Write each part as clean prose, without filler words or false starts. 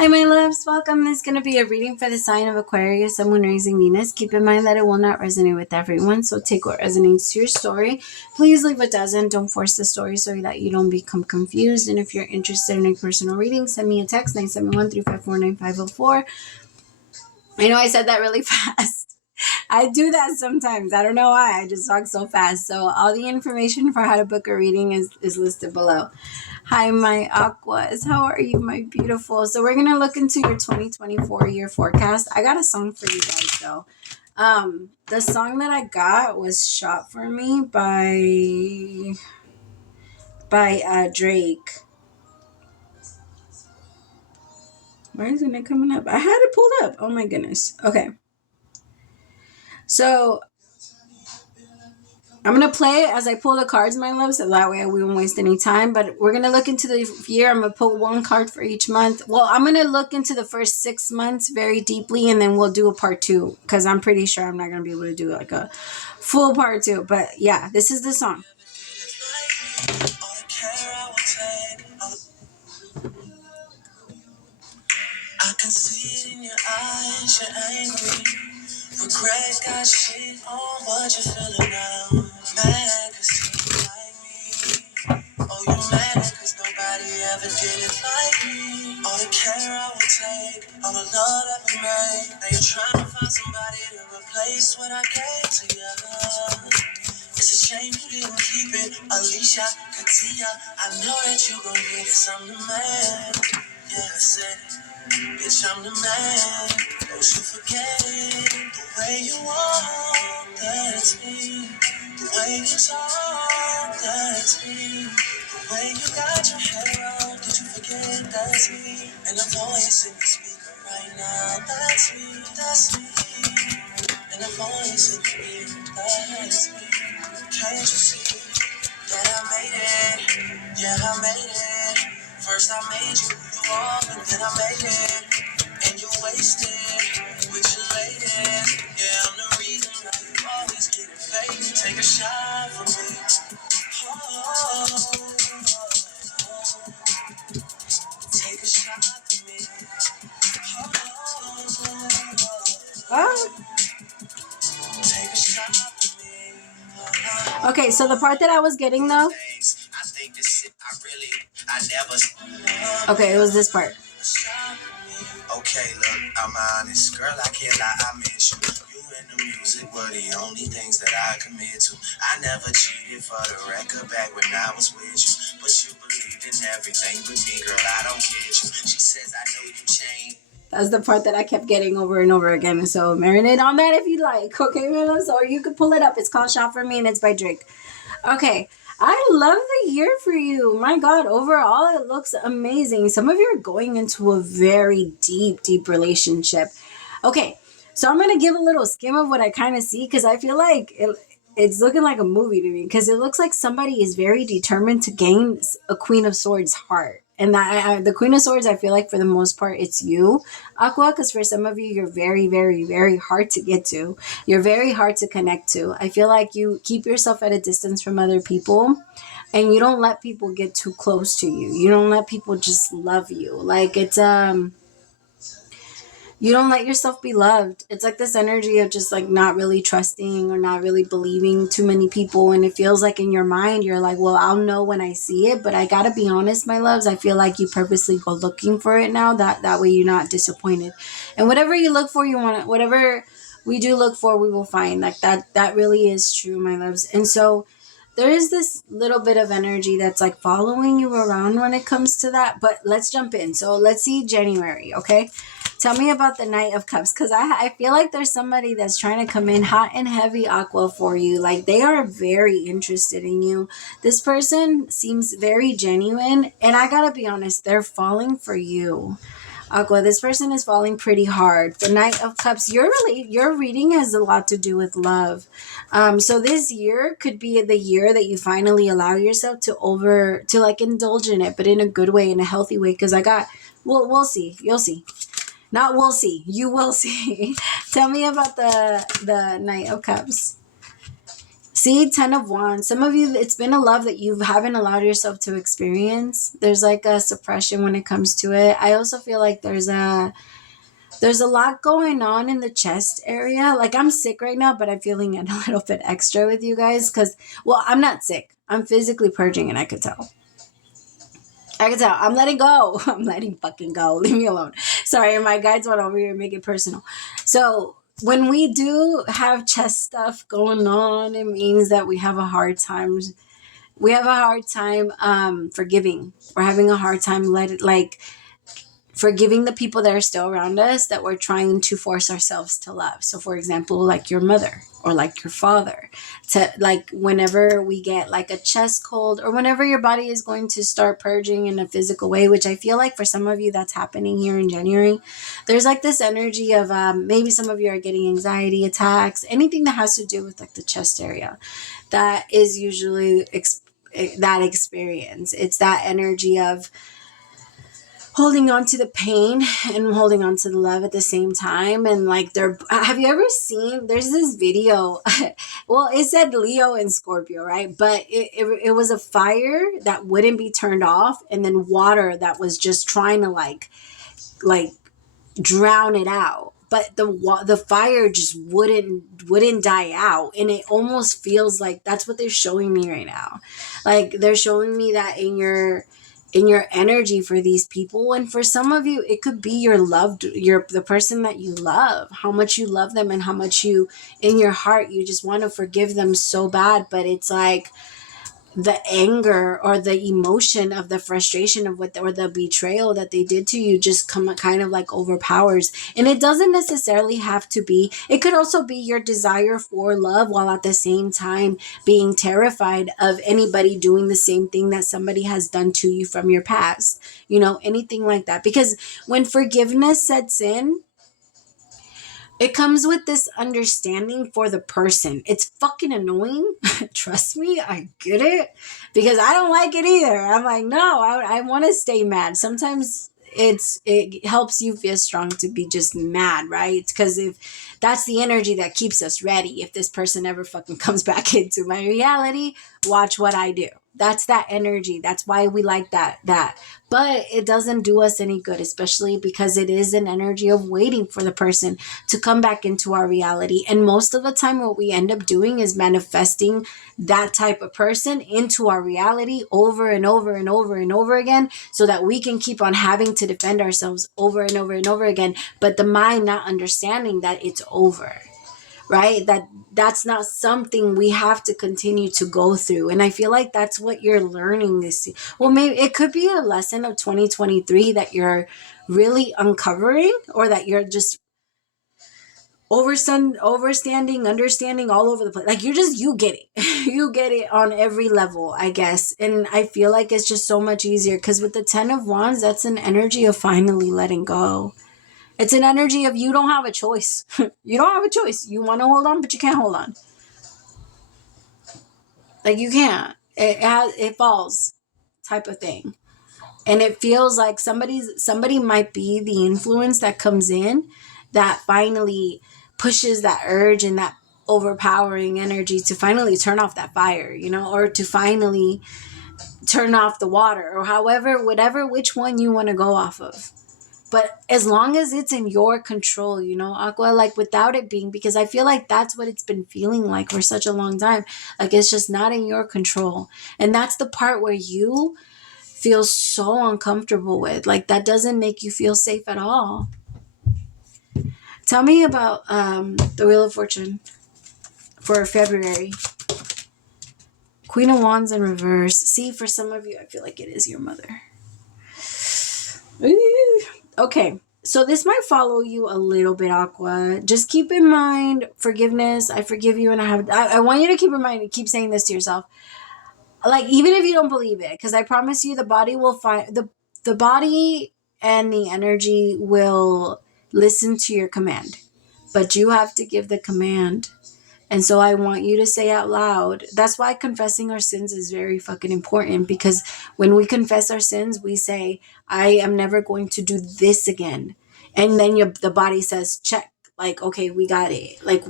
Hi, my loves. Welcome. This is going to be a reading for the sign of Aquarius, Sun, Rising, Venus. Keep in mind that it will not resonate with everyone, so take what resonates to your story. Please leave what doesn't. Don't force the story so that you don't become confused. And if you're interested in a personal reading, send me a text, 971-354-9504. I know I said that really fast. I do that sometimes. I don't know why. I just talk so fast. So all the information for how to book a reading is listed below. Hi, my Aquas. How are you, my beautiful? So we're going to look into your 2024 year forecast. I got a song for you guys, though. The song that I got was Shot For Me by Drake. Why isn't it coming up? I had it pulled up. Oh, my goodness. Okay. So I'm going to play it as I pull the cards, my love, so that way we won't waste any time. But we're going to look into the year. I'm going to pull one card for each month. Well, I'm going to look into the first 6 months very deeply, and then we'll do a part 2, because I'm pretty sure I'm not going to be able to do like a full part 2. But yeah, this is the song. I can see it in your eyes, you're angry. Regret got shit on what you're feeling now. Mad cause you like me. Oh, you're mad cause nobody ever did it like me. All the care I would take, all the love that we made. Now you're trying to find somebody to replace what I gave to you. It's a shame you didn't keep it. Alicia, Katia, I know that you gon' need it. I'm the man. Yeah, I said it. Bitch, I'm the man. Don't you forget it. The way you walk, that's me. The way you talk, that's me. The way you got your hair on, did you forget that's me? And the voice in the speaker right now, that's me, that's me. And the voice in the speaker, that's me. Can't you see that I made it? Yeah, I made it. First I made you are, and then I made it. And you wasted with your ladies. Yeah, I'm the reason why you always get it fake. Take a shot for me. Oh, take a shot for me. Oh, take a shot for me. Okay, so the part that I was getting though. Okay, it was this part. Okay, look, I'm honest. Girl, I can't lie, I miss you. You and the music were the only things that I commit to. I never cheated for the record back when I was with you. But you believed in everything with me, girl, I don't get you. She says, I know you changed. That's the part that I kept getting over and over again. So marinate on that if you like. Okay, Melissa? Or you could pull it up. It's called Shot For Me and it's by Drake. Okay. I love the year for you. My God, overall, it looks amazing. Some of you are going into a very deep, deep relationship. Okay, so I'm going to give a little skim of what I kind of see because I feel like it's looking like a movie to me because it looks like somebody is very determined to gain a Queen of Swords heart. And that the Queen of Swords, I feel like for the most part, it's you, Aqua, because for some of you, you're very, very, very hard to get to. You're very hard to connect to. I feel like you keep yourself at a distance from other people and you don't let people get too close to you. You don't let people just love you. Like it's, you don't let yourself be loved. It's like this energy of just like not really trusting or not really believing too many people. And it feels like in your mind, you're like, well, I'll know when I see it. But I got to be honest, my loves, I feel like you purposely go looking for it now. That way you're not disappointed. And whatever you look for, you want it. Whatever we do look for, we will find. Like that really is true, my loves. And so there is this little bit of energy that's like following you around when it comes to that. But let's jump in. So let's see January, okay? Tell me about the Knight of Cups because I feel like there's somebody that's trying to come in hot and heavy, Aqua, for you. Like they are very interested in you. This person seems very genuine. And I got to be honest, they're falling for you. Aqua, this person is falling pretty hard. The Knight of Cups, your reading has a lot to do with love. So this year could be the year that you finally allow yourself to like indulge in it, but in a good way, in a healthy way. Because we'll see. You'll see. Not we'll see. You will see. Tell me about the Knight of Cups. See, 10 of Wands. Some of you, it's been a love that you haven't allowed yourself to experience. There's like a suppression when it comes to it. I also feel like there's a lot going on in the chest area. Like, I'm sick right now, but I'm feeling it a little bit extra with you guys because, well, I'm not sick. I'm physically purging, and I could tell. I'm letting go. I'm letting fucking go. Leave me alone. Sorry, my guides went over here and make it personal. So when we do have chest stuff going on, it means that we have a hard time. We have a hard time forgiving. We're having a hard time forgiving the people that are still around us that we're trying to force ourselves to love. So for example, like your mother or like your father, to like whenever we get like a chest cold or whenever your body is going to start purging in a physical way, which I feel like for some of you that's happening here in January, there's like this energy of maybe some of you are getting anxiety attacks, anything that has to do with like the chest area. That is usually that experience. It's that energy of holding on to the pain and holding on to the love at the same time. And like, have you ever seen, there's this video, well, it said Leo and Scorpio, right? But it was a fire that wouldn't be turned off, and then water that was just trying to like drown it out, but the fire just wouldn't die out. And it almost feels like that's what they're showing me right now. Like, they're showing me that in your energy for these people. And for some of you, it could be the person that you love, how much you love them, and how much you, in your heart, you just want to forgive them so bad. But it's like the anger or the emotion of the frustration of or the betrayal that they did to you just kind of like overpowers. And it doesn't necessarily have to be, it could also be your desire for love while at the same time being terrified of anybody doing the same thing that somebody has done to you from your past, anything like that. Because when forgiveness sets in, it comes with this understanding for the person. It's fucking annoying. Trust me, I get it. Because I don't like it either. I'm like, no, I want to stay mad. Sometimes it helps you feel strong to be just mad, right? Because if that's the energy that keeps us ready. If this person ever fucking comes back into my reality, watch what I do. That's that energy. That's why we like that. But it doesn't do us any good, especially because it is an energy of waiting for the person to come back into our reality. And most of the time, what we end up doing is manifesting that type of person into our reality over and over and over and over again, so that we can keep on having to defend ourselves over and over and over again. But the mind not understanding that it's over, right? That's not something we have to continue to go through. And I feel like that's what you're learning this. Well, maybe it could be a lesson of 2023 that you're really uncovering, or that you're just understanding all over the place. Like, you get it. You get it on every level, I guess. And I feel like it's just so much easier because with the 10 of Wands, that's an energy of finally letting go. It's an energy of you don't have a choice. You don't have a choice. You want to hold on, but you can't hold on. Like, you can't. It falls type of thing. And it feels like somebody might be the influence that comes in that finally pushes that urge and that overpowering energy to finally turn off that fire, or to finally turn off the water, or which one you want to go off of. But as long as it's in your control, Aqua, like without it being, because I feel like that's what it's been feeling like for such a long time. Like, it's just not in your control. And that's the part where you feel so uncomfortable with. Like, that doesn't make you feel safe at all. Tell me about the Wheel of Fortune for February. Queen of Wands in reverse. See, for some of you, I feel like it is your mother. Ooh. Okay, so this might follow you a little bit, Aqua. Just keep in mind forgiveness. I forgive you, and I want you to keep in mind and keep saying this to yourself. Like, even if you don't believe it, because I promise you, the body will find the body and the energy will listen to your command, but you have to give the command. And so I want you to say out loud. That's why confessing our sins is very fucking important, because when we confess our sins, we say, I am never going to do this again. And then the body says, check. like, okay, we got it. Like,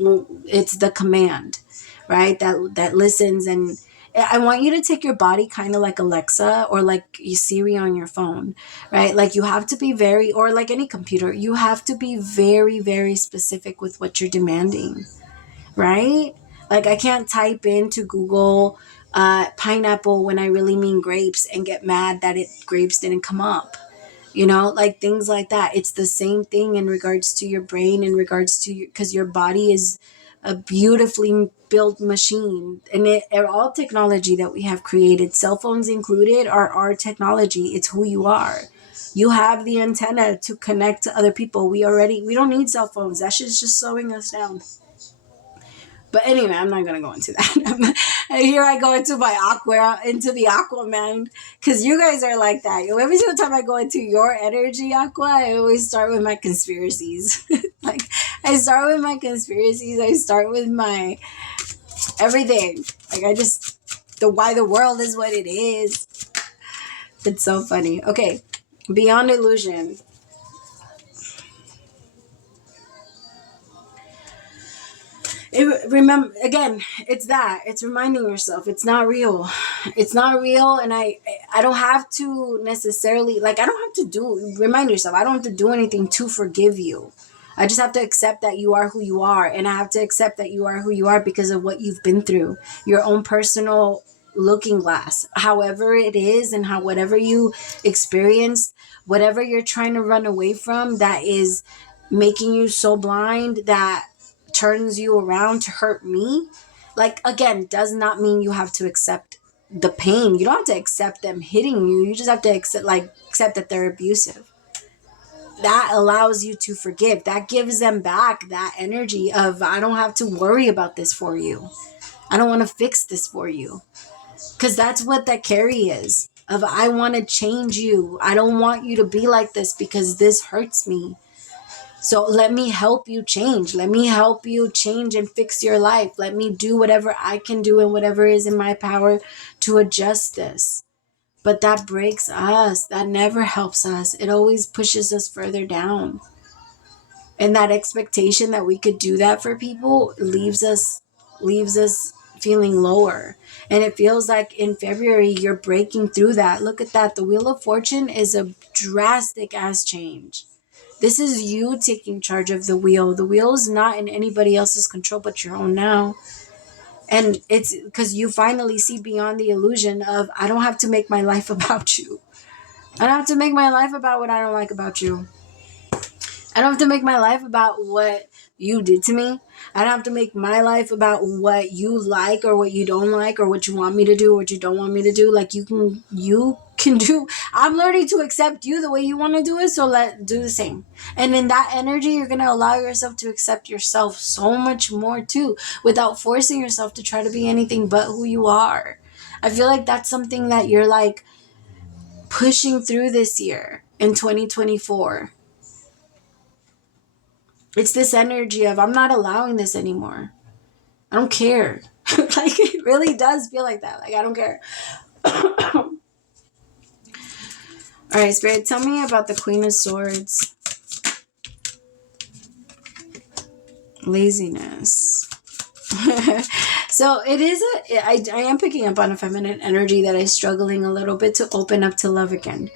it's the command, right? That listens. And I want you to take your body kind of like Alexa or like Siri on your phone, right? Like, you have to be very, or like any computer, you have to be very, very specific with what you're demanding, right? Like, I can't type into Google pineapple when I really mean grapes and get mad that grapes didn't come up. Like things like that. It's the same thing in regards to your brain, in regards to because your body is a beautifully built machine, and all technology that we have created, cell phones included, are our technology. It's who you are. You have the antenna to connect to other people. We don't need cell phones. That shit's just slowing us down. But anyway, I'm not gonna go into that. Here I go into the aqua mind, because you guys are like that. Every single time I go into your energy, aqua, I always start with my conspiracies. Like, I start with my conspiracies. I start with my everything. Like, why the world is what it is. It's so funny. Okay, beyond illusion. Remember, again, it's reminding yourself it's not real. It's not real. And I don't have to necessarily, like, I don't have to remind yourself, I don't have to do anything to forgive you. I just have to accept that you are who you are, and I have to accept that you are who you are because of what you've been through, your own personal looking glass, however it is, and whatever you experienced, whatever you're trying to run away from, that is making you so blind that turns you around to hurt me. Like, again, does not mean you have to accept the pain. You don't have to accept them hitting you. You just have to accept that they're abusive. That allows you to forgive. That gives them back that energy of, I don't have to worry about this for you. I don't want to fix this for you. Because that's what that carry is. Of, I want to change you. I don't want you to be like this because this hurts me. So let me help you change. Let me help you change and fix your life. Let me do whatever I can do and whatever is in my power to adjust this. But that breaks us. That never helps us. It always pushes us further down. And that expectation that we could do that for people leaves us feeling lower. And it feels like in February you're breaking through that. Look at that. The Wheel of Fortune is a drastic ass change. This is you taking charge of the wheel. The wheel is not in anybody else's control but your own now. And it's because you finally see beyond the illusion of, I don't have to make my life about you. I don't have to make my life about what I don't like about you. I don't have to make my life about what you did to me. I don't have to make my life about what you like or what you don't like or what you want me to do or what you don't want me to do. Like, you can do. I'm learning to accept you the way you want to do it, so do the same. And in that energy, you're going to allow yourself to accept yourself so much more too, without forcing yourself to try to be anything but who you are. I feel like that's something that you're like pushing through this year in 2024. It's this energy of, I'm not allowing this anymore. I don't care. Like, it really does feel like that. Like, I don't care. All right, Spirit, tell me about the Queen of Swords. Laziness. So it is I am picking up on a feminine energy that is struggling a little bit to open up to love again.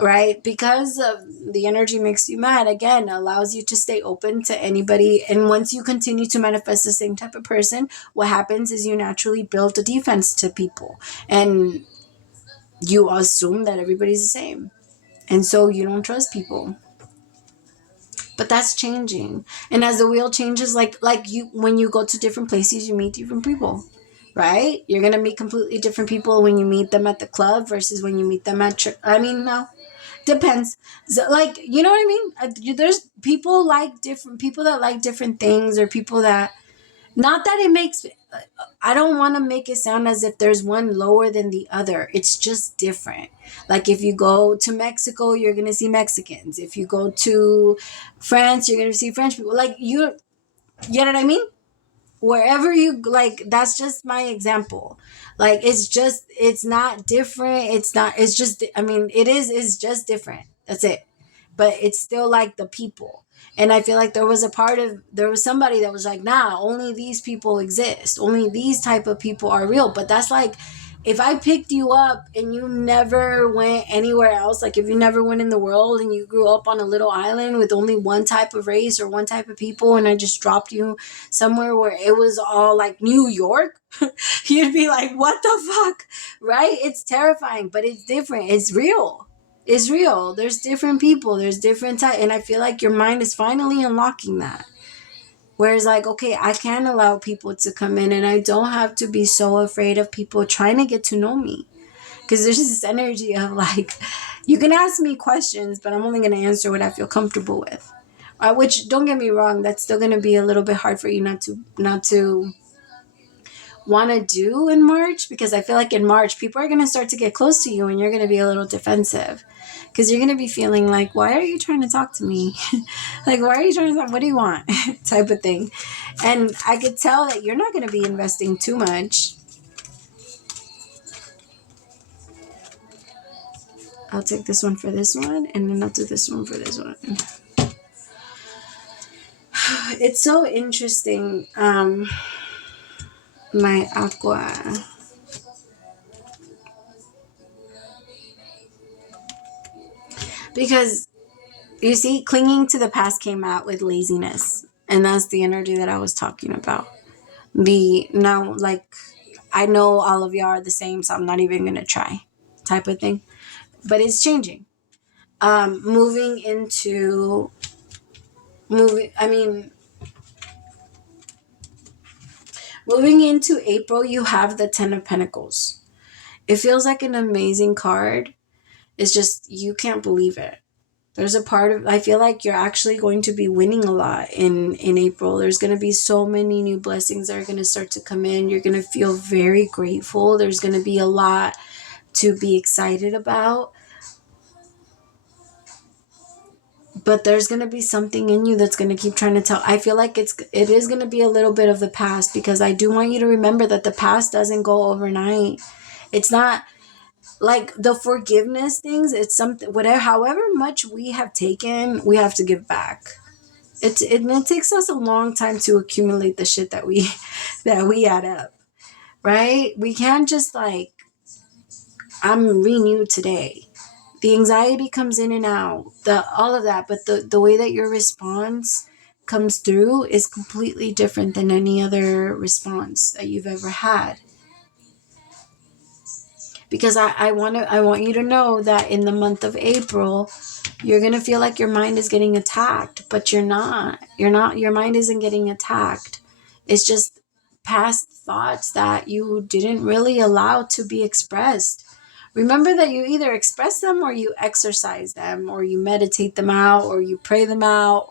Right? Because the energy makes you mad, again, allows you to stay open to anybody. And once you continue to manifest the same type of person, what happens is you naturally build a defense to people. And you assume that everybody's the same. And so you don't trust people. But that's changing. And as the wheel changes, like you, when you go to different places, you meet different people. Right? You're going to meet completely different people when you meet them at the club versus when you meet them at church. I mean, no. Depends. So, like, you know what I mean? There's people that like different things, or people that, not that it makes, I don't want to make it sound as if there's one lower than the other. It's just different. Like, if you go to Mexico, you're going to see Mexicans. If you go to France, you're going to see French people. Like, you know what I mean? Wherever you, like, that's just my example. Like, it's not different. It's just, I mean, it's just different. That's it. But it's still like the people. And I feel like there was somebody that was like, nah, only these people exist. Only these type of people are real. But that's like, if I picked you up and you never went anywhere else, like if you never went in the world and you grew up on a little island with only one type of race or one type of people, and I just dropped you somewhere where it was all like New York, you'd be like, what the fuck? Right? It's terrifying, but it's different. It's real. It's real. There's different people. There's different type. And I feel like your mind is finally unlocking that. Whereas like, okay, I can allow people to come in and I don't have to be so afraid of people trying to get to know me. Because there's this energy of like, you can ask me questions, but I'm only going to answer what I feel comfortable with. Which, don't get me wrong, that's still going to be a little bit hard for you not to want to do in March, because I feel like in March people are going to start to get close to you and you're going to be a little defensive, because you're going to be feeling like, why are you trying to talk to me? Like, why are you trying to talk? What do you want? Type of thing. And I could tell that you're not going to be investing too much. I'll take this one for this one, and then I'll do this one for this one. It's so interesting. My aqua. Because you see, clinging to the past came out with laziness. And that's the energy that I was talking about. Now, like, I know all of y'all are the same, so I'm not even going to try type of thing. But it's changing. Moving into April, you have the 10 of Pentacles. It feels like an amazing card. It's just, you can't believe it. There's a part of, I feel like you're actually going to be winning a lot in April. There's going to be so many new blessings that are going to start to come in. You're going to feel very grateful. There's going to be a lot to be excited about. But there's going to be something in you that's going to keep trying to tell. I feel like it is going to be a little bit of the past, because I do want you to remember that the past doesn't go overnight. It's not like the forgiveness things. It's something, whatever, however much we have taken, we have to give back. It takes us a long time to accumulate the shit that we add up, right? We can't just like, I'm renewed today. The anxiety comes in and out, all of that, but the way that your response comes through is completely different than any other response that you've ever had. Because I want you to know that in the month of April, you're going to feel like your mind is getting attacked, but you're not. Your mind isn't getting attacked. It's just past thoughts that you didn't really allow to be expressed. Remember that you either express them or you exercise them, or you meditate them out, or you pray them out,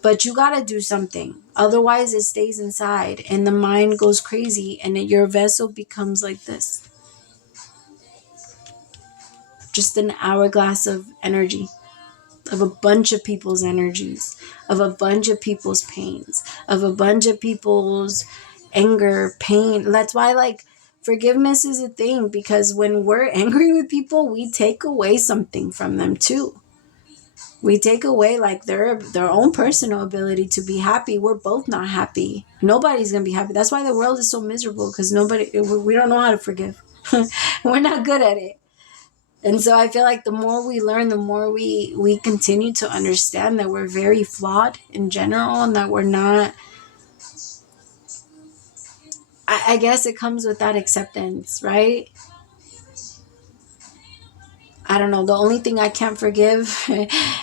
but you got to do something. Otherwise it stays inside and the mind goes crazy and your vessel becomes like this. Just an hourglass of energy, of a bunch of people's energies, of a bunch of people's pains, of a bunch of people's anger, pain. That's why, like, forgiveness is a thing, because when we're angry with people, we take away something from them too. We take away like their own personal ability to be happy. We're both not happy. Nobody's gonna be happy. That's why the world is so miserable, because we don't know how to forgive. We're not good at it. And so I feel like the more we learn, the more we continue to understand that we're very flawed in general, and that we're not, I guess it comes with that acceptance, right? I don't know. The only thing I can't forgive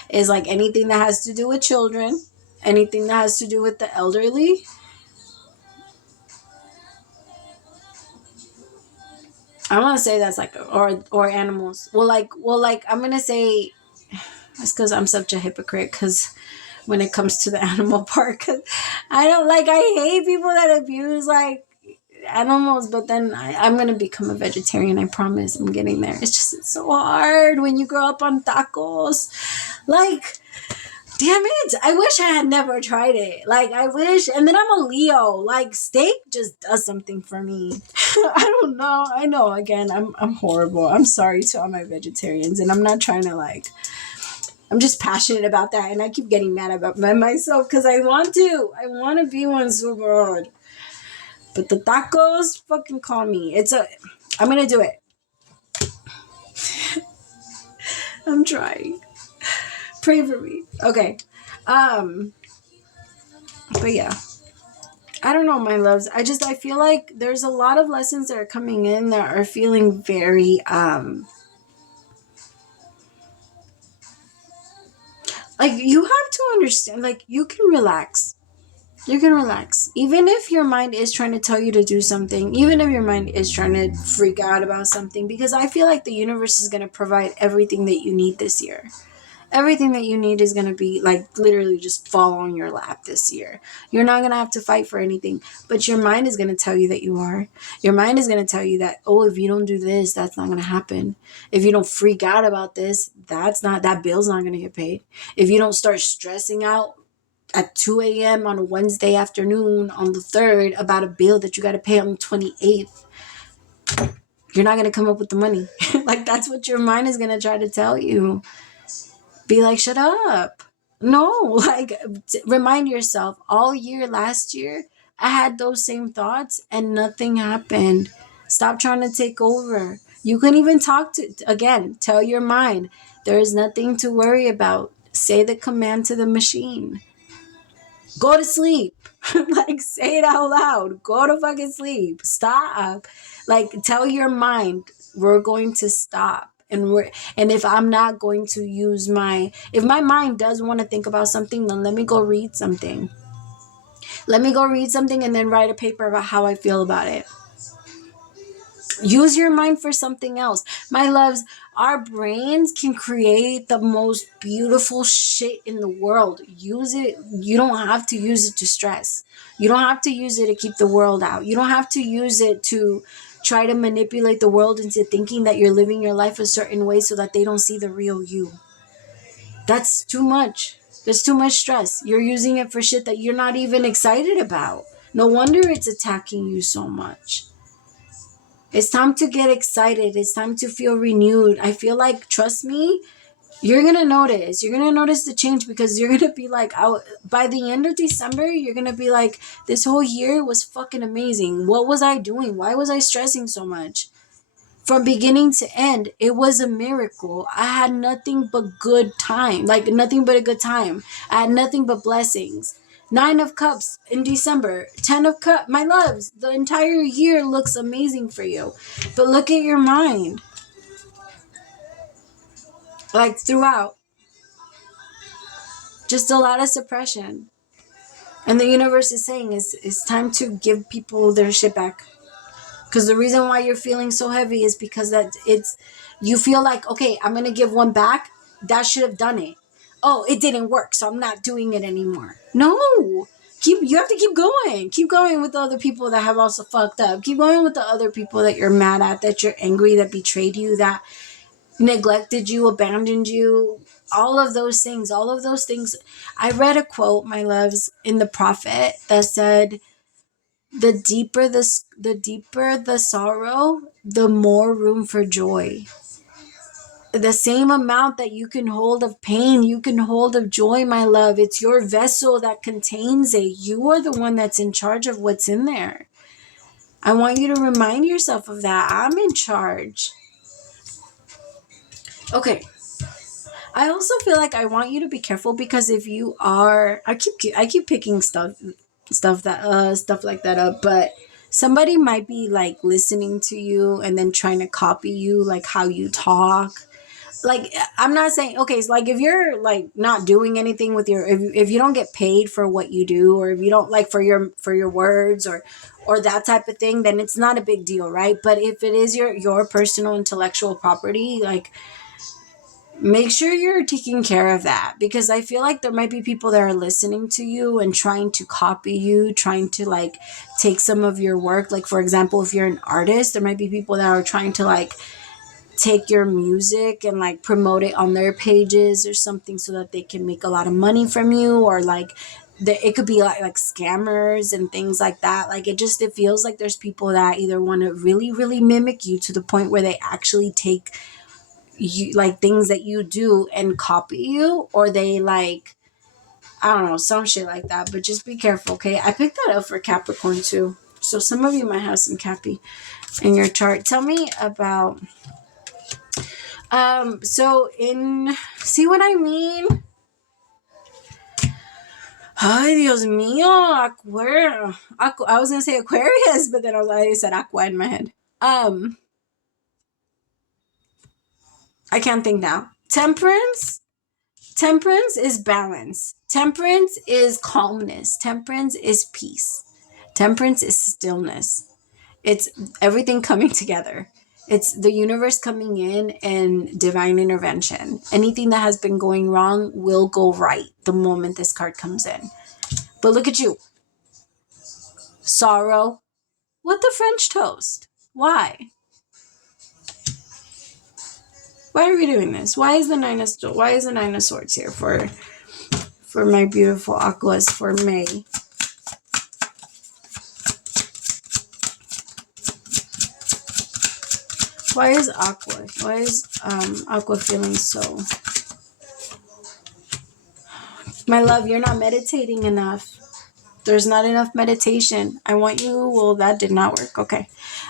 is like anything that has to do with children, anything that has to do with the elderly. I want to say that's like, or animals. Well, I'm going to say, that's because I'm such a hypocrite, because when it comes to the animal part, cause I hate people that abuse like animals, but then I'm gonna become a vegetarian. I promise. I'm getting there. It's so hard when you grow up on tacos. Like, damn it, I wish I had never tried it. Like, I wish. And then I'm a Leo. Like, steak just does something for me. I don't know. I know, again, I'm horrible. I'm sorry to all my vegetarians, and I'm not trying to I'm just passionate about that, and I keep getting mad about myself because I want to be one so bad. But the tacos fucking call me. I'm gonna do it. I'm trying. Pray for me. Okay. But yeah. I don't know, my loves. I feel like there's a lot of lessons that are coming in that are feeling very like you have to understand, like you can relax. You can relax. Even if your mind is trying to tell you to do something, even if your mind is trying to freak out about something, because I feel like the universe is going to provide everything that you need this year. Everything that you need is going to be like literally just fall on your lap this year. You're not going to have to fight for anything, but your mind is going to tell you that you are. Your mind is going to tell you that, oh, if you don't do this, that's not going to happen. If you don't freak out about this, that bill's not going to get paid. If you don't start stressing out at 2 a.m. on a Wednesday afternoon on the 3rd about a bill that you got to pay on the 28th, you're not going to come up with the money. Like that's what your mind is going to try to tell you. Be like, shut up. No, like remind yourself all year last year, I had those same thoughts and nothing happened. Stop trying to take over. You can even tell your mind, there is nothing to worry about. Say the command to the machine. Go to sleep. Like say it out loud. Go to fucking sleep. Stop. Like tell your mind, we're going to stop. And if I'm not going to if my mind does want to think about something, then let me go read something. Let me go read something and then write a paper about how I feel about it. Use your mind for something else. My loves, our brains can create the most beautiful shit in the world. Use it. You don't have to use it to stress. You don't have to use it to keep the world out. You don't have to use it to try to manipulate the world into thinking that you're living your life a certain way so that they don't see the real you. That's too much. There's too much stress. You're using it for shit that you're not even excited about. No wonder it's attacking you so much. It's time to get excited. It's time to feel renewed. I feel like, trust me, you're going to notice. You're going to notice the change because you're going to be like, by the end of December, you're going to be like, this whole year was fucking amazing. What was I doing? Why was I stressing so much? From beginning to end, it was a miracle. I had nothing but good time. Like nothing but a good time. I had nothing but blessings. 9 of Cups in December. 10 of Cups. My loves, the entire year looks amazing for you. But look at your mind. Like throughout. Just a lot of suppression. And the universe is saying it's time to give people their shit back. Because the reason why you're feeling so heavy is because you feel like, okay, I'm going to give one back. That should have done it. Oh, it didn't work, so I'm not doing it anymore. No, you have to keep going. Keep going with the other people that have also fucked up. Keep going with the other people that you're mad at, that you're angry, that betrayed you, that neglected you, abandoned you. All of those things. I read a quote, my loves, in the Prophet that said, the deeper the sorrow, the more room for joy. The same amount that you can hold of pain, you can hold of joy, my love. It's your vessel that contains it. You are the one that's in charge of what's in there. I want you to remind yourself of that. I'm in charge. Okay. I also feel like I want you to be careful because if you are, I keep picking stuff like that up, but somebody might be like listening to you and then trying to copy you, like how you talk. Like, I'm not saying, okay, it's like if you're like not doing anything with if you don't get paid for what you do, or if you don't like for your words or that type of thing, then it's not a big deal, right? But if it is your personal intellectual property, like, make sure you're taking care of that, because I feel like there might be people that are listening to you and trying to copy you, trying to like take some of your work. Like, for example, if you're an artist, there might be people that are trying to like take your music and like promote it on their pages or something so that they can make a lot of money from you, or like it could be like scammers and things like that. Like it feels like there's people that either want to really, really mimic you to the point where they actually take you like things that you do and copy you, or they like, I don't know, some shit like that. But just be careful, okay? I picked that up for Capricorn too. So some of you might have some Cappy in your chart. Tell me about so in, see what I mean? Ay, Dios mío, I was gonna say Aquarius, but then I said Aqua in my head. I can't think now. Temperance is balance. Temperance is calmness. Temperance is peace. Temperance is stillness. It's everything coming together. It's the universe coming in and divine intervention. Anything that has been going wrong will go right the moment this card comes in. But look at you. Sorrow. What the French toast? Why? Why are we doing this? Why is the Nine of Swords here for my beautiful Aquas for May? Why is Aqua feeling so? My love, you're not meditating enough. There's not enough meditation. I want you, well, that did not work. Okay.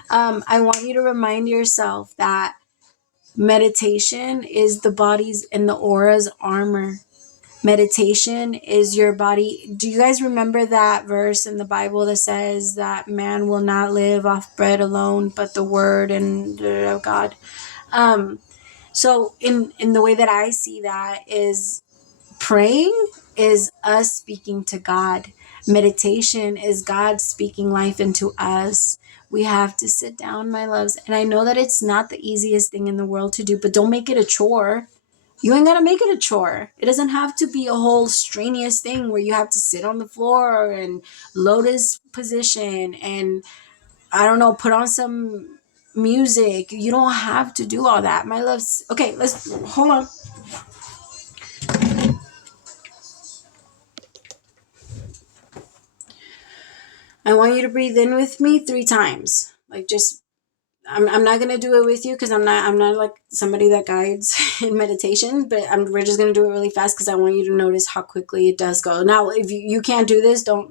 I want you to remind yourself that meditation is the body's and the aura's armor. Meditation is your body. Do you guys remember that verse in the Bible that says that man will not live off bread alone, but the word and of God? So in the way that I see that is praying is us speaking to God. Meditation is God speaking life into us. We have to sit down, my loves. And I know that it's not the easiest thing in the world to do, but don't make it a chore. You ain't gotta make it a chore. It doesn't have to be a whole strenuous thing where you have to sit on the floor and lotus position and, I don't know, put on some music. You don't have to do all that, my loves. Okay, let's hold on. I want you to breathe in with me 3 times. Like, just, I'm not going to do it with you because I'm not like somebody that guides in meditation, but we're just going to do it really fast because I want you to notice how quickly it does go. Now, if you can't do this, don't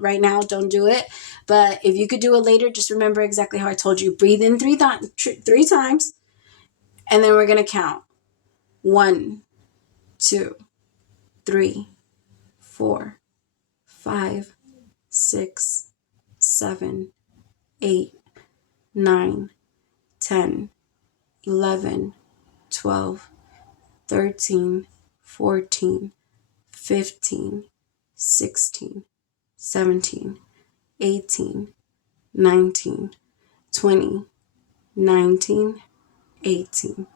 do it. But if you could do it later, just remember exactly how I told you. Breathe in 3 times, and then we're going to count. 1, 2, 3, 4, 5, 6, 7, 8, 9, 10, 11, 12, 13, 14, 15, 16, 17, 18, 19, 20, 19, 18,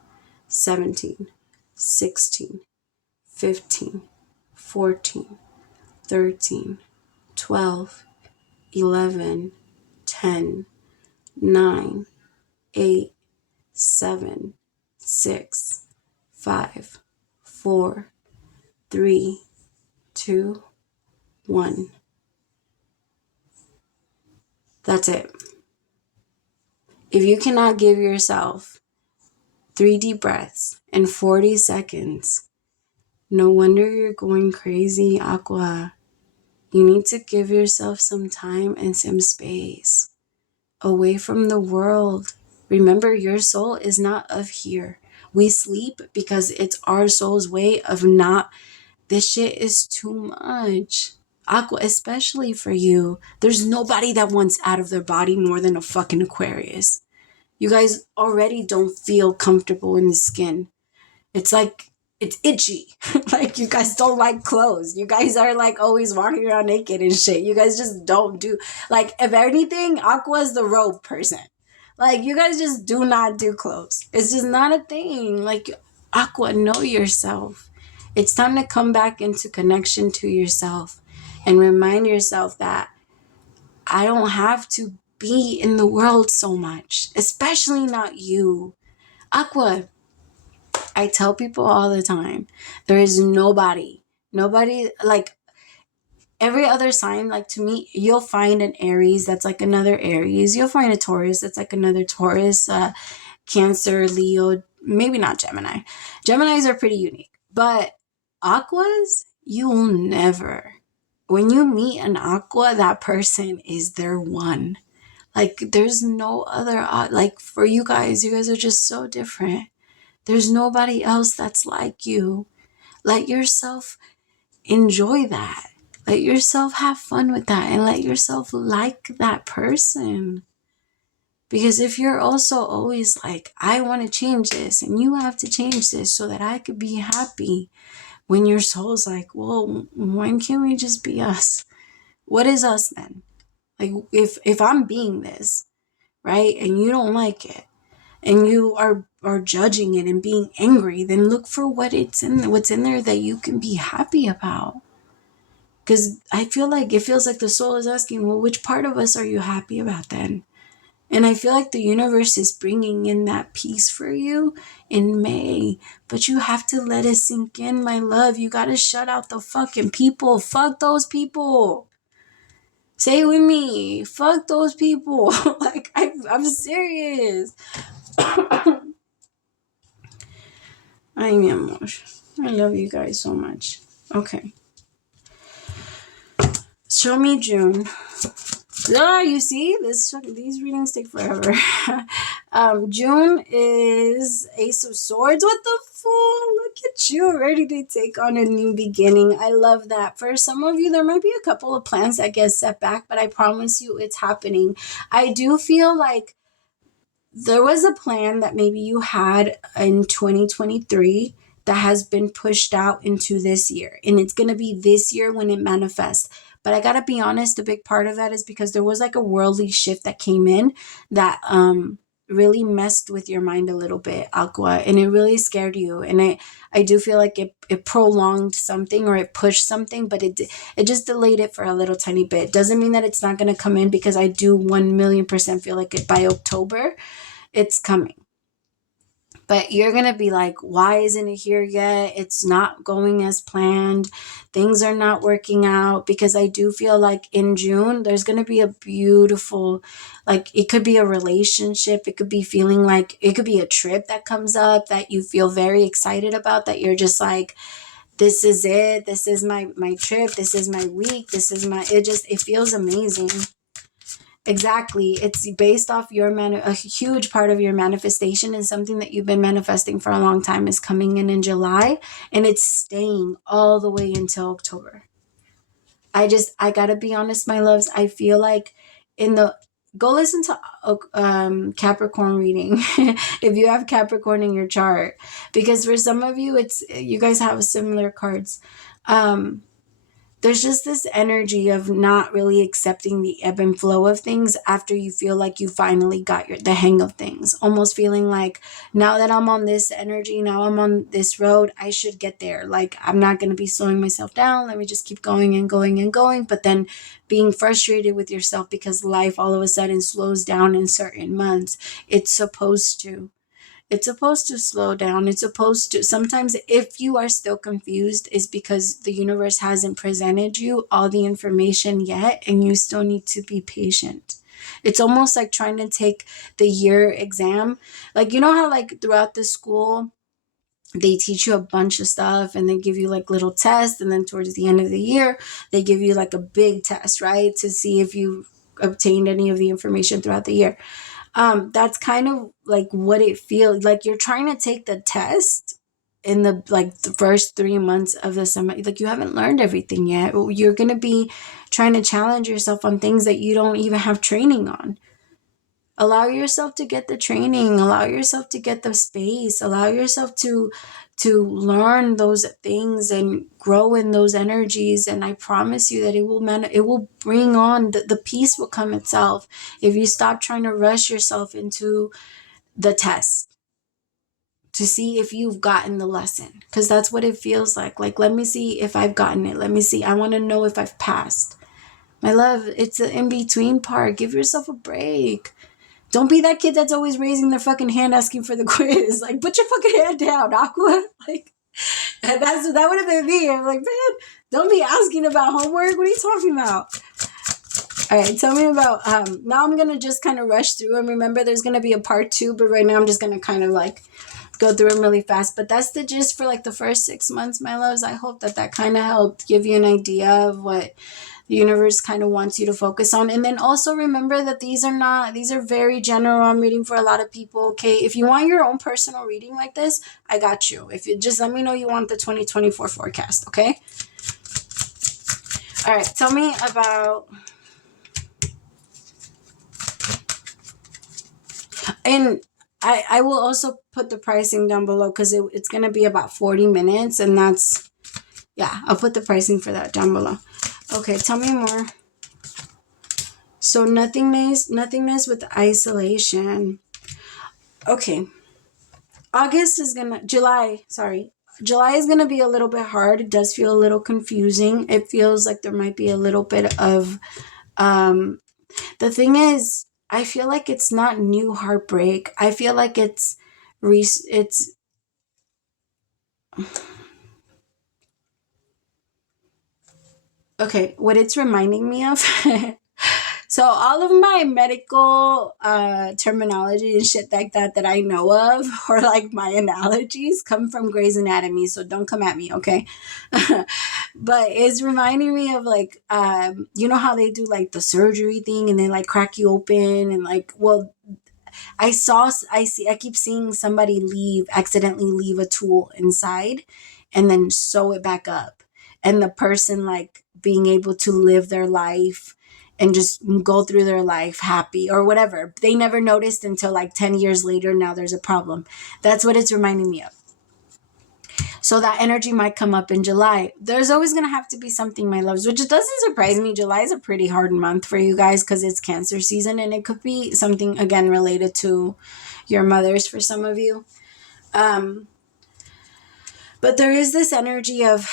17, 16, 15, 14, 13, 12, 11, 10, 9, 8, 7, 6, 5, 4, 3, 2, 1. That's it. If you cannot give yourself 3 deep breaths in 40 seconds, no wonder you're going crazy, Aqua. You need to give yourself some time and some space away from the world. Remember, your soul is not of here. We sleep because it's our soul's way of not, this shit is too much. Aqua, especially for you. There's nobody that wants out of their body more than a fucking Aquarius. You guys already don't feel comfortable in the skin. It's like, it's itchy. Like, you guys don't like clothes. You guys are like always walking around naked and shit. You guys just don't do, like, if anything, Aqua's the robe person. Like, you guys just do not do clothes. It's just not a thing. Like, Aqua, know yourself. It's time to come back into connection to yourself and remind yourself that I don't have to be in the world so much, especially not you. Aqua, I tell people all the time, there is nobody, like every other sign, like to me, you'll find an Aries that's like another Aries. You'll find a Taurus that's like another Taurus, Cancer, Leo, maybe not Gemini. Geminis are pretty unique, but Aquas, you will never, when you meet an Aqua, that person is their one. Like, there's no other, like, for you guys are just so different. There's nobody else that's like you. Let yourself enjoy that. Let yourself have fun with that, and let yourself like that person. Because if you're also always like, I want to change this and you have to change this so that I could be happy, when your soul's like, well, when can we just be us? What is us then? Like, if I'm being this, right, and you don't like it, and you are judging it and being angry, then look for what's in there that you can be happy about. Because I feel like it feels like the soul is asking, well, which part of us are you happy about then? And I feel like the universe is bringing in that peace for you in May. But you have to let it sink in, my love. You got to shut out the fucking people. Fuck those people. Say it with me. Fuck those people. Like, I'm serious. Ay, mi amor. I love you guys so much. Okay. Show me June. Oh, you see, these readings take forever. June is Ace of Swords. What the fool? Look at you, ready to take on a new beginning. I love that. For some of you, there might be a couple of plans that get set back, but I promise you it's happening. I do feel like there was a plan that maybe you had in 2023 that has been pushed out into this year, and it's going to be this year when it manifests. But I got to be honest, a big part of that is because there was like a worldly shift that came in that really messed with your mind a little bit, Aqua, and it really scared you. And I do feel like it prolonged something, or it pushed something, but it just delayed it for a little tiny bit. Doesn't mean that it's not going to come in, because I do 1,000,000% feel like by October it's coming. But you're going to be like, why isn't it here yet? It's not going as planned. Things are not working out. Because I do feel like in June, there's going to be a beautiful, like, it could be a relationship. It could be feeling like, it could be a trip that comes up that you feel very excited about, that you're just like, this is it. This is my trip. This is my week. This is it feels amazing. Exactly. It's based off a huge part of your manifestation, and something that you've been manifesting for a long time is coming in July, and it's staying all the way until October. I gotta be honest, my loves. I feel like go listen to Capricorn reading if you have Capricorn in your chart, because for some of you, you guys have similar cards. There's just this energy of not really accepting the ebb and flow of things after you feel like you finally got the hang of things. Almost feeling like, now that I'm on this energy, now I'm on this road, I should get there. Like, I'm not going to be slowing myself down. Let me just keep going and going and going. But then being frustrated with yourself because life all of a sudden slows down in certain months. It's supposed to. It's supposed to slow down. It's supposed to. Sometimes if you are still confused, it's because the universe hasn't presented you all the information yet, and you still need to be patient. It's almost like trying to take the year exam. Like, you know how like throughout the school, they teach you a bunch of stuff and they give you like little tests, and then towards the end of the year, they give you like a big test, right? To see if you obtained any of the information throughout the year. That's kind of like what it feels like. You're trying to take the test in the first 3 months of the summer. Like, you haven't learned everything yet. You're going to be trying to challenge yourself on things that you don't even have training on. Allow yourself to get the training, allow yourself to get the space, allow yourself to learn those things and grow in those energies. And I promise you that it will bring on the peace will come itself if you stop trying to rush yourself into the test to see if you've gotten the lesson, because that's what it feels like. Like, let me see if I've gotten it. Let me see. I want to know if I've passed. My love, it's the in-between part. Give yourself a break. Don't be that kid that's always raising their fucking hand asking for the quiz. Like, put your fucking hand down, Aqua. Like, that would have been me. I'm like, man, don't be asking about homework. What are you talking about? All right, tell me about, now I'm going to just kind of rush through. And remember, there's going to be a part 2, but right now I'm just going to kind of like go through them really fast. But that's the gist for like the first 6 months, my loves. I hope that kind of helped give you an idea of what the universe kind of wants you to focus on. And then also remember that these are very general. I'm reading for a lot of people. Okay. If you want your own personal reading like this, I got you. If you just let me know you want the 2024 forecast. Okay. All right. Tell me about, and I will also put the pricing down below because it's going to be about 40 minutes. And that's, yeah, I'll put the pricing for that down below. Okay. Tell me more. So nothingness with isolation. Okay. July is gonna be a little bit hard. It does feel a little confusing. It feels like there might be a little bit of, the thing is, I feel like it's not new heartbreak. I feel like it's, okay, what it's reminding me of. So all of my medical terminology and shit like that I know of, or like my analogies, come from Grey's Anatomy. So don't come at me, okay? But it's reminding me of like, you know how they do like the surgery thing and they like crack you open and like, well, I keep seeing somebody accidentally leave a tool inside and then sew it back up. And the person like being able to live their life and just go through their life happy or whatever. They never noticed until like 10 years later. Now there's a problem. That's what it's reminding me of. So that energy might come up in July. There's always going to have to be something, my loves, which doesn't surprise me. July is a pretty hard month for you guys because it's Cancer season, and it could be something, again, related to your mothers for some of you. But there is this energy of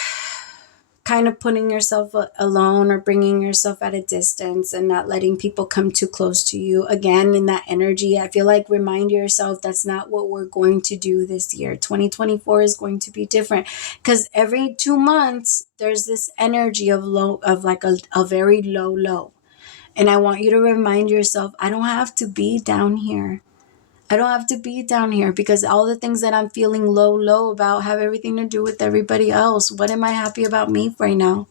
kind of putting yourself alone or bringing yourself at a distance and not letting people come too close to you. Again, in that energy, I feel like remind yourself that's not what we're going to do this year. 2024 is going to be different because every 2 months there's this energy of a very low. And I want you to remind yourself, I don't have to be down here. I don't have to be down here because all the things that I'm feeling low about have everything to do with everybody else. What am I happy about me right now?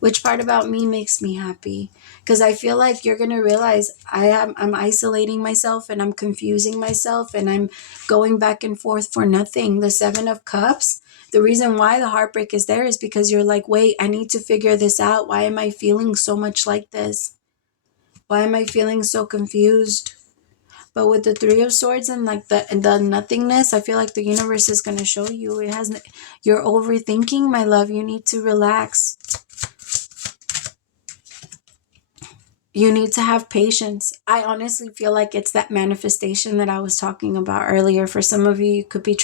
Which part about me makes me happy? Because I feel like you're going to realize I'm isolating myself and I'm confusing myself and I'm going back and forth for nothing. The 7 of Cups, the reason why the heartbreak is there is because you're like, wait, I need to figure this out. Why am I feeling so much like this? Why am I feeling so confused? But with the 3 of Swords and like the nothingness, I feel like the universe is going to show you you're overthinking, my love. You need to relax. You need to have patience. I honestly feel like it's that manifestation that I was talking about earlier. For some of you, you could be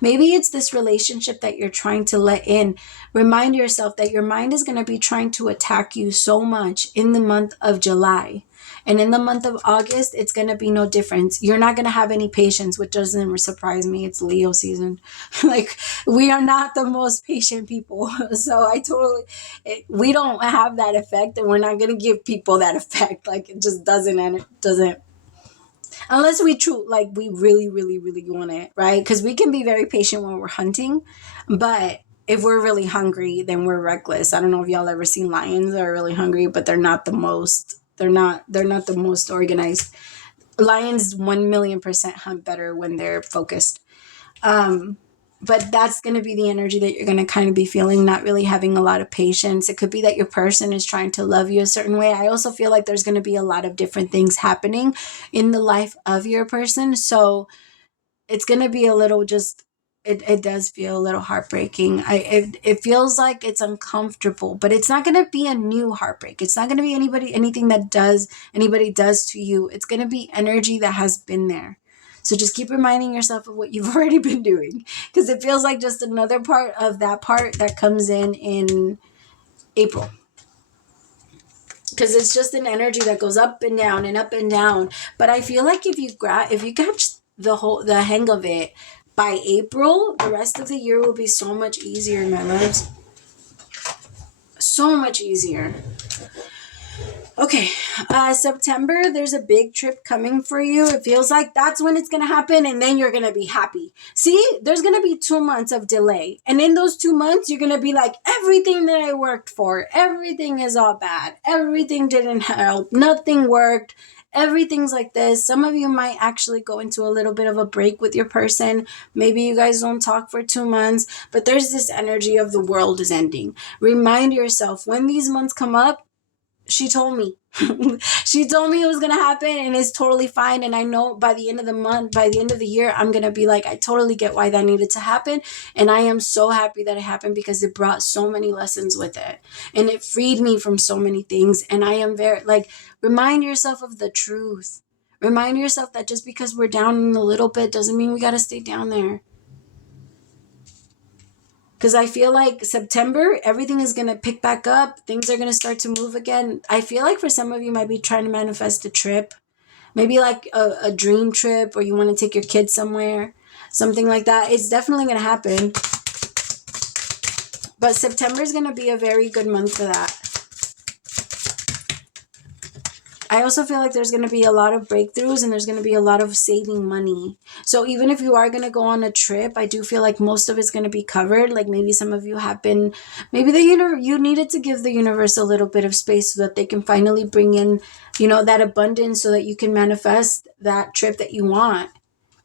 maybe it's this relationship that you're trying to let in. Remind yourself that your mind is going to be trying to attack you so much in the month of July. And in the month of August, it's going to be no difference. You're not going to have any patience, which doesn't surprise me. It's Leo season. Like, we are not the most patient people. So we don't have that effect, and we're not going to give people that effect. Like, it just doesn't, and it doesn't. Unless we really, really, really want it, right? Because we can be very patient when we're hunting, but if we're really hungry, then we're reckless. I don't know if y'all ever seen lions that are really hungry, but they're not the most organized. Lions 1,000,000% hunt better when they're focused. But that's going to be the energy that you're going to kind of be feeling, not really having a lot of patience. It could be that your person is trying to love you a certain way. I also feel like there's going to be a lot of different things happening in the life of your person. So it's going to be a little it does feel a little heartbreaking. It feels like it's uncomfortable, but it's not going to be a new heartbreak. It's not going to be anything that anybody does to you. It's going to be energy that has been there. So just keep reminding yourself of what you've already been doing, because it feels like just another part of that part that comes in April. Because it's just an energy that goes up and down and up and down. But I feel like if you catch the hang of it by April, the rest of the year will be so much easier, my loves. So much easier. Okay, September, there's a big trip coming for you. It feels like that's when it's going to happen, and then you're going to be happy. See, there's going to be 2 months of delay. And in those 2 months, you're going to be like, everything that I worked for, everything is all bad. Everything didn't help. Nothing worked. Everything's like this. Some of you might actually go into a little bit of a break with your person. Maybe you guys don't talk for 2 months, but there's this energy of the world is ending. Remind yourself when these months come up, she told me. She told me it was going to happen, and it's totally fine. And I know by the end of the month, by the end of the year, I'm going to be like, I totally get why that needed to happen. And I am so happy that it happened because it brought so many lessons with it. And it freed me from so many things. And I am very, like, remind yourself of the truth. Remind yourself that just because we're down a little bit doesn't mean we got to stay down there. Because I feel like September, everything is going to pick back up. Things are going to start to move again. I feel like for some of you might be trying to manifest a trip. Maybe like a dream trip, or you want to take your kids somewhere. Something like that. It's definitely going to happen. But September is going to be a very good month for that. I also feel like there's going to be a lot of breakthroughs, and there's going to be a lot of saving money. So even if you are going to go on a trip, I do feel like most of it's going to be covered. Like maybe some of you have been, maybe you needed to give the universe a little bit of space so that they can finally bring in, that abundance, so that you can manifest that trip that you want,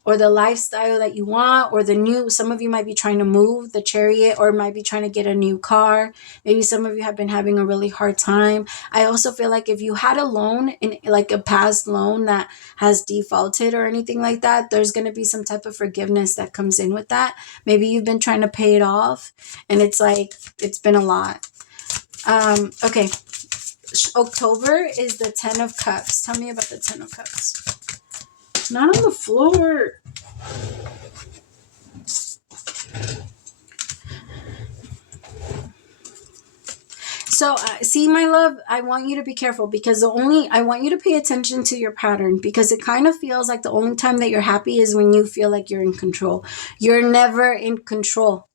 or the lifestyle that you want, or some of you might be trying to move the Chariot, or might be trying to get a new car. Maybe some of you have been having a really hard time. I also feel like if you had a loan, in like a past loan that has defaulted or anything like that, there's going to be some type of forgiveness that comes in with that. Maybe you've been trying to pay it off, and it's like, it's been a lot. Okay. October is the 10 of Cups. Tell me about the 10 of Cups. Not on the floor. So, see, my love, I want you to be careful, because I want you to pay attention to your pattern, because it kind of feels like the only time that you're happy is when you feel like you're in control. You're never in control.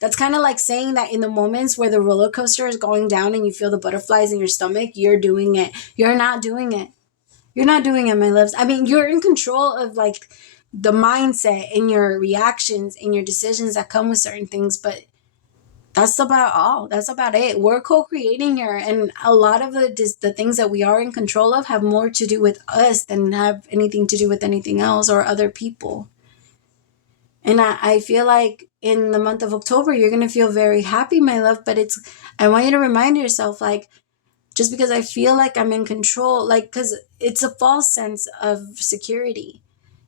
That's kind of like saying that in the moments where the roller coaster is going down and you feel the butterflies in your stomach, you're doing it. You're not doing it. You're not doing it, my loves. I mean, you're in control of like the mindset and your reactions and your decisions that come with certain things, but that's about all. That's about it. We're co-creating here, and a lot of the things that we are in control of have more to do with us than have anything to do with anything else or other people. And I feel like in the month of October, you're going to feel very happy, my love, but I want you to remind yourself, like, just because I feel like I'm in control, like, because it's a false sense of security.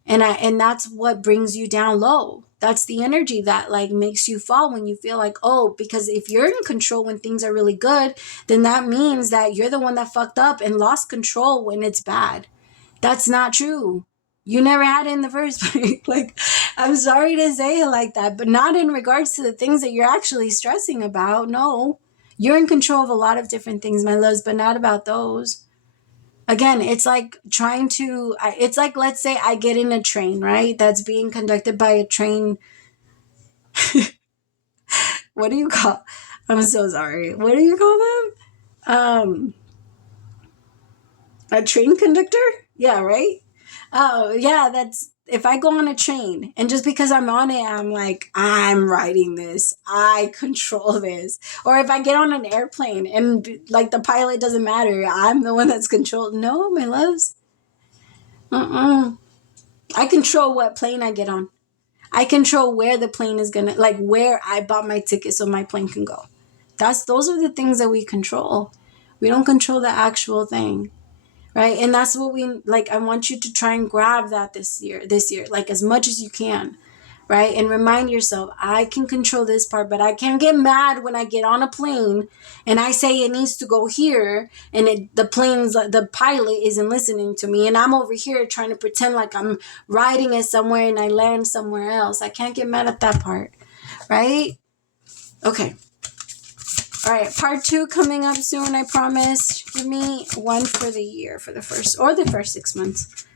And that's what brings you down low. That's the energy that like makes you fall when you feel like, oh, because if you're in control when things are really good, then that means that you're the one that fucked up and lost control when it's bad. That's not true. You never had it in the first place. Like, I'm sorry to say it like that, but not in regards to the things that you're actually stressing about. No, you're in control of a lot of different things, my loves, but not about those. Again, it's like it's like, let's say I get in a train, right? That's being conducted by a train. What do you call? I'm so sorry. What do you call them? A train conductor? Yeah, right? Oh, yeah, that's if I go on a train and just because I'm on it, I'm like, I'm riding this. I control this. Or if I get on an airplane and like the pilot doesn't matter, I'm the one that's controlled. No, my loves. I control what plane I get on. I control where the plane is gonna, like where I bought my ticket so my plane can go. Those are the things that we control. We don't control the actual thing. Right. And that's what we like. I want you to try and grab that this year, like as much as you can. Right. And remind yourself, I can control this part, but I can't get mad when I get on a plane and I say it needs to go here. And the pilot isn't listening to me. And I'm over here trying to pretend like I'm riding it somewhere and I land somewhere else. I can't get mad at that part. Right. Okay. All right, part 2 coming up soon, I promise. Give me one for the year, for the first 6 months.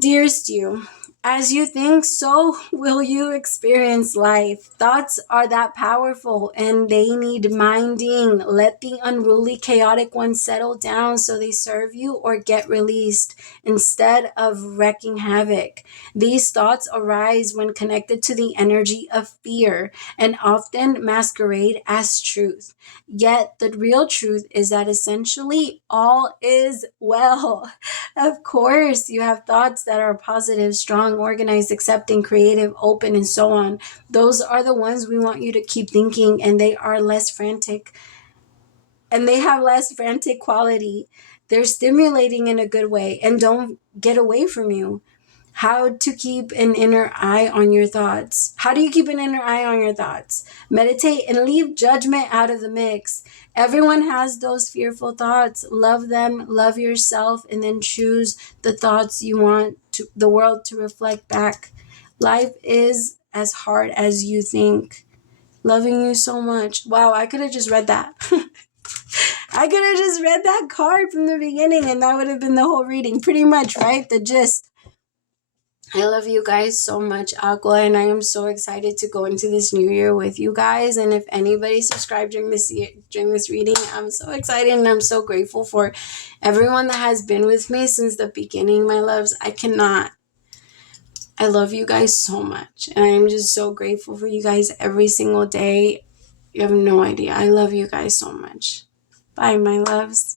Dearest you, As you think, so will you experience life. Thoughts are that powerful and they need minding. Let the unruly, chaotic ones settle down so they serve you or get released instead of wreaking havoc. These thoughts arise when connected to the energy of fear and often masquerade as truth. Yet the real truth is that essentially all is well. Of course, you have thoughts that are positive, strong, organized, accepting, creative, open, and so on. Those are the ones we want you to keep thinking, and they are less frantic and they have less frantic quality. They're stimulating in a good way and don't get away from you. How to keep an inner eye on your thoughts. How do you keep an inner eye on your thoughts? Meditate and leave judgment out of the mix. Everyone has those fearful thoughts. Love them, love yourself, and then choose the thoughts you want the world to reflect back. Life is as hard as you think. Loving you so much. Wow, I could have just read that. I could have just read that card from the beginning and that would have been the whole reading. Pretty much, right? The gist. I love you guys so much, Aqua, and I am so excited to go into this new year with you guys. And if anybody subscribed during this reading, I'm so excited and I'm so grateful for everyone that has been with me since the beginning, my loves. I love you guys so much, and I am just so grateful for you guys every single day. You have no idea. I love you guys so much. Bye, my loves.